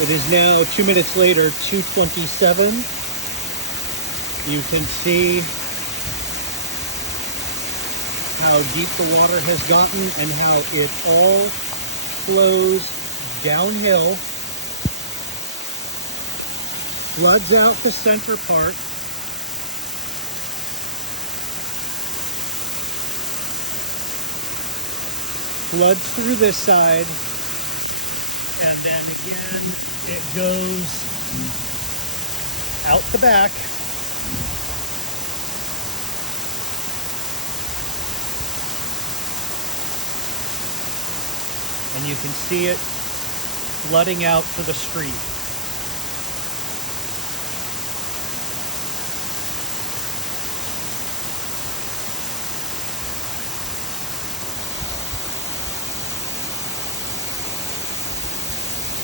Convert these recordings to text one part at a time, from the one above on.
It is now 2 minutes later, 2:27. You can see how deep the water has gotten and how it all flows downhill, floods out the center part, floods through this side, and then again it goes out the back. And you can see it flooding out to the street.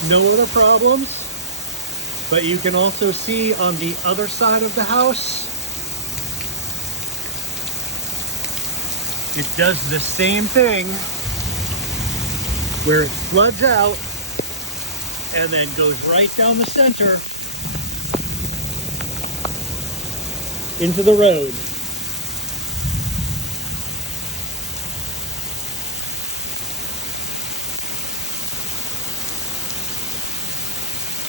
No other problems, but you can also see on the other side of the house, it does the same thing, where it floods out and then goes right down the center into the road.